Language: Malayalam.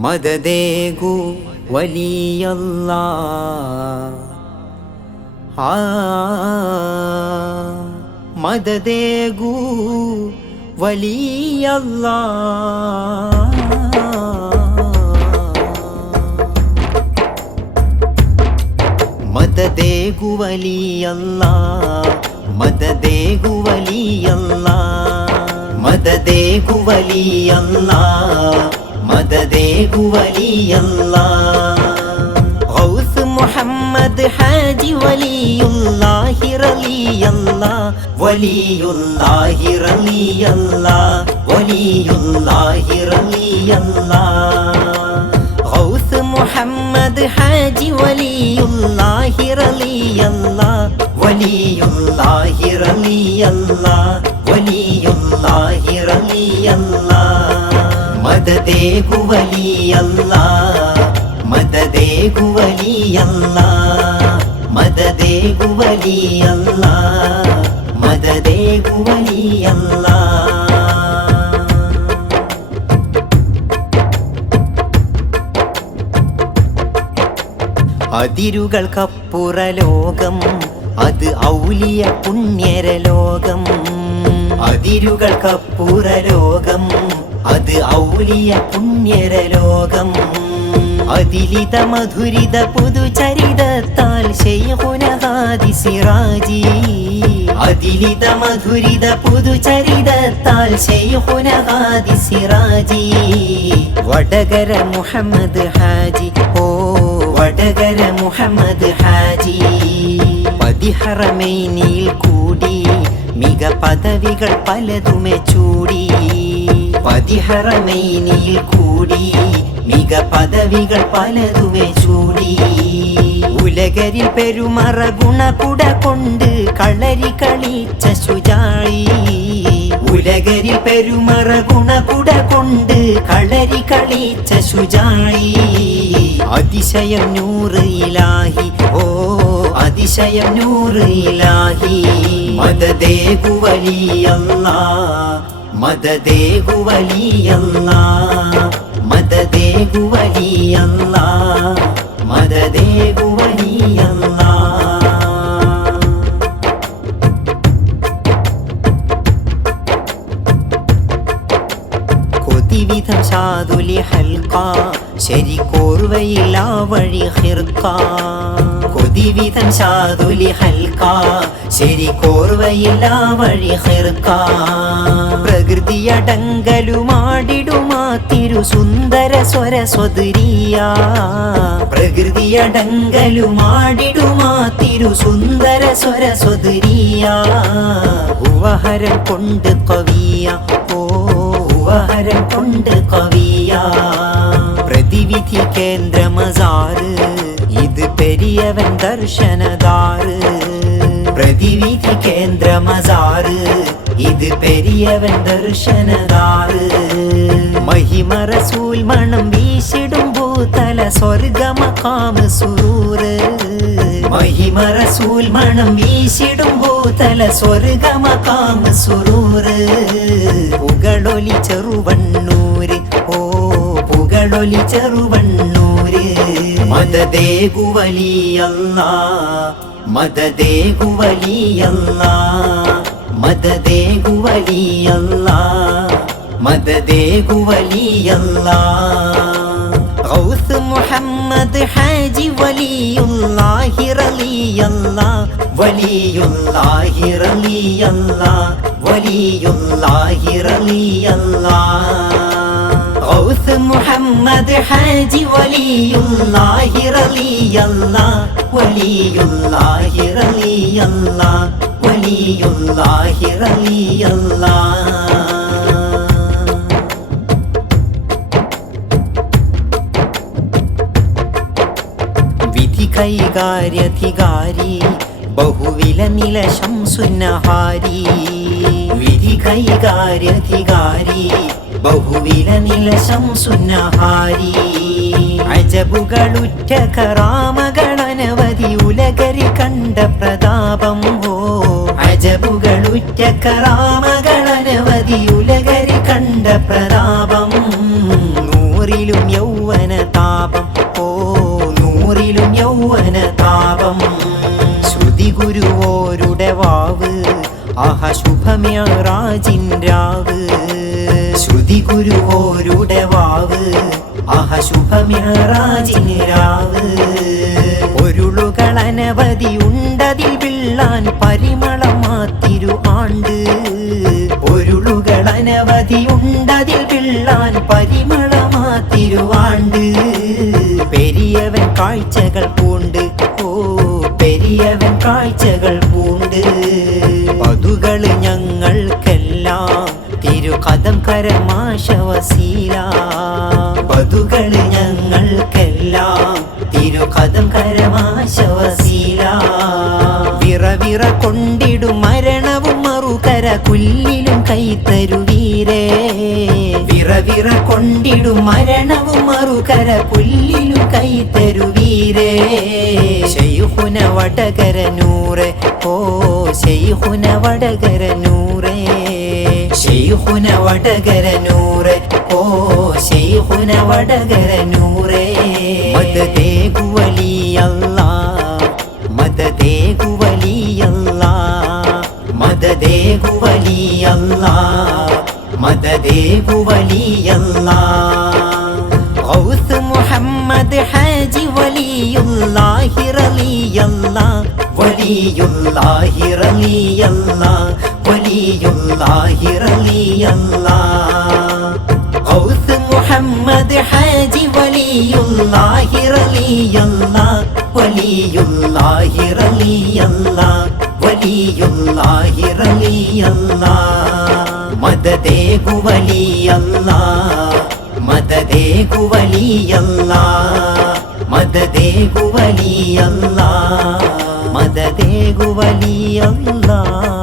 മദദേഗു വലിയല്ലാഹ് മദദേഗു വലിയല്ലാഹ് മദദേഗു വലിയല്ലാഹ് മദദേഗു വലിയല്ലാഹ് മദദേഗു വലിയല്ലാഹ് മദദേഗു വലിയല്ലാഹ് ഗൗസ് മുഹമ്മദ് ഹാജി വലിയുല്ലാഹി റളിയല്ലാഹ് വലിയുല്ലാഹി റളിയല്ലാഹ് വലിയുല്ലാഹി റളിയല്ലാഹ് ഗൗസ് മുഹമ്മദ് ഹാജി വലിയുല്ലാഹി റളിയല്ലാഹ് വലിയുല്ലാഹി റളിയല്ലാഹ് വലിയുല്ലാഹി റളിയല്ലാഹ് മദദേഗു വലിയല്ലാഹ് മദദേഗു വലിയല്ലാഹ് മദദേഗു വലിയല്ലാഹ് മദദേഗു വലിയല്ലാഹ് അതിരുകൾക്കപ്പുറ ലോകം അത് ഔലിയ പുണ്യര ലോകം അതിരുകൾക്കപ്പുറ ലോകം അത് ഔലിയ പുണ്യര ലോകം അതിലിത മധുരിത പുതുചരിതത്താൽ ശൈഖുന ഹാദി സിറാജി അതിലിത മധുരിത പുതുചരിതത്താൽ ശൈഖുന ഹാദി സിറാജി വടകര മുഹമ്മദ് ഹാജി ഓ വടകര മുഹമ്മദ് ഹാജി പതിഹറമൈനിൽ കൂടി മിക പദവികൾ പലതുമെ ചൂടി പതിഹറമൈനിൽ കൂടി മിക പദവികൾ പലതുമെ ചൂടി ഉലകരിൽ പെരുമറ ഗുണകുട കൊണ്ട് കളരി കളിച്ച ശുജായി ഉലകരിൽ പെരുമറ ഗുണകുട കൊണ്ട് കളരി കളിച്ച ശുജായി അതിശയം നൂറ് ഇലാഹി ഓ അതിശയം നൂറ് ഇലാഹി മദദേഗു വലിയല്ലാഹ് മദദേഗു വലിയല്ലാഹ് മദദേഗു വലിയല്ലാഹ് മദദേഗു വലിയല്ലാഹ് കൊതിവിധം ഷാദുലി ഹൽഖ ശരിക്കോർവയില വഴി ഹിർഖ കൊതിവിധം ഷാദുലി ഹൽഖ ശരിക്കോർവയില വഴി ഹിർഖ പ്രകൃതിയടങ്കലുമാടിടുമാ തിരുസുന്ദര സ്വര സ്വദരിയ പ്രകൃതിയടങ്കലുമാടിടുമാ തിരുസുന്ദര സ്വര സ്വദരിയ ഉപഹരം കൊണ്ട് കവിയ ഓ ഉപഹരം കൊണ്ട് കവിയ പ്രതിവിധി കേന്ദ്ര മസാറ് ഇത് പെരിയവൻ ദർശനദാറ് പ്രതിവിധി കേന്ദ്ര മസാറ് ഇത് പെരിയവൻ ദർശനദാറ് മഹിമ റസൂൽ മണം വീശിടും ഭൂതല സ്വർഗമഖാം സുറൂറ് മഹിമ റസൂൽ മണം വീശിടും ഭൂതല സ്വർഗമഖാം സുറൂറ് പുകളൊലി ചെറുവണ്ണൂര് ഓ പുകളൊലി ചെറുവണ്ണൂര് മദദേഗു വലിയല്ലാഹ് മദദേഗു വലിയല്ലാഹ് മദദേഗു വലിയല്ലാഹ് മദദേഗു വലിയല്ലാഹ് ഗൗസ് മുഹമ്മദ് ഹാജി വലിയുല്ലാഹി റളിയല്ലാഹ് വലിയുല്ലാഹി റളിയല്ലാഹ് വലിയുല്ലാഹി റളിയല്ലാഹ് ഗൗസ് മുഹമ്മദ് ഹാജി വലിയുല്ലാഹി റളിയല്ലാഹ് വലിയുല്ലാഹി റളിയല്ലാഹ് വലിയുല്ലാഹി റളിയല്ലാഹ് വിധി കൈകാര്യധികാരി ബഹുവില നില ശംസുന്നഹാരി വിധി കൈകാര്യധികാരി ബഹുവില നില ശംസുന്നഹാരി അജബുകളുറ്റ കറാമകളനവധി ഉലകരി കണ്ട പ്രതാപം ഓ അജബുകളുറ്റ കറാമകളനവധി ഉലകരി കണ്ട പ്രതാപം നൂറിലും യൗവന താപം ഓ നൂറിലും യൗവന താപം ശ്രുതി ഗുരുവോരുടെ വാവ് ആഹാ ശുഭമിഅ്റാജിൻ രാവ് ശ്രുതി ഗുരുവോരുടെ വാവ് ആഹാ ശുഭമിഅ്റാജിൻ രാവ് പൊരുളുകൾ അനവധി ഉണ്ടതിൽ വിള്ളാൻ പരിമളമാത്തിരു ആണ്ട് പൊരുളുകൾ അനവധി ഉണ്ടതിൽ വിള്ളാൻ പരിമളമാത്തിരുവാണ്ട് പെരിയവൻ കാഴ്ചകൾ പൂണ്ട് ഓ പെരിയവൻ കാഴ്ചകൾ പൂണ്ട് പതുകള് ഞങ്ങൾക്കെല്ലാം തിരുകദം കരമാശവസീല പതുകള് ഞങ്ങൾക്കെല്ലാം തിരുകദം കരമാശവസീല വിറവിറ കൊണ്ടിടും മരണവും മറുകര കുല്ലിലും കൈത്തരുവീരേ വിറവിറ കൊണ്ടിടും മരണവും മറുകര പുല്ലിലും കൈത്തരുവീരേ ശൈഖുന വടകര നൂറേ ഓ ശൈഖുന വടകര നൂറേ ശൈഖുന വടകര നൂറേ ഓ ശൈഖുന വടകര നൂറേ മദദേ ഗുവലി അല്ലാഹ് മദദേ ഗുവലി അല്ലാഹ് മദദേ ഗുവലി അല്ലാഹ് മദദേ ഗുവലി അല്ലാഹ് ഗൗസ് മുഹമ്മദ് ഹാജി വലിയുല്ലാഹി റളിയല്ലാഹ് വലിയുല്ലാഹി റളിയല്ലാഹ് വലിയുല്ലാഹി റളിയല്ലാഹ് ഗൗസ് മുഹമ്മദ് ഹാജി വലിയുല്ലാഹി റളിയല്ലാഹ് വലിയുല്ലാഹി റളിയല്ലാഹ് വലിയുല്ലാഹി റളിയല്ലാഹ് മദദേ ഗുവലി അല്ലാഹ് മദദേ ഗുവലി അല്ലാഹ് മദദേ ഗുവലി അല്ലാഹ് മദദേ ഗുവലി അല്ലാഹ്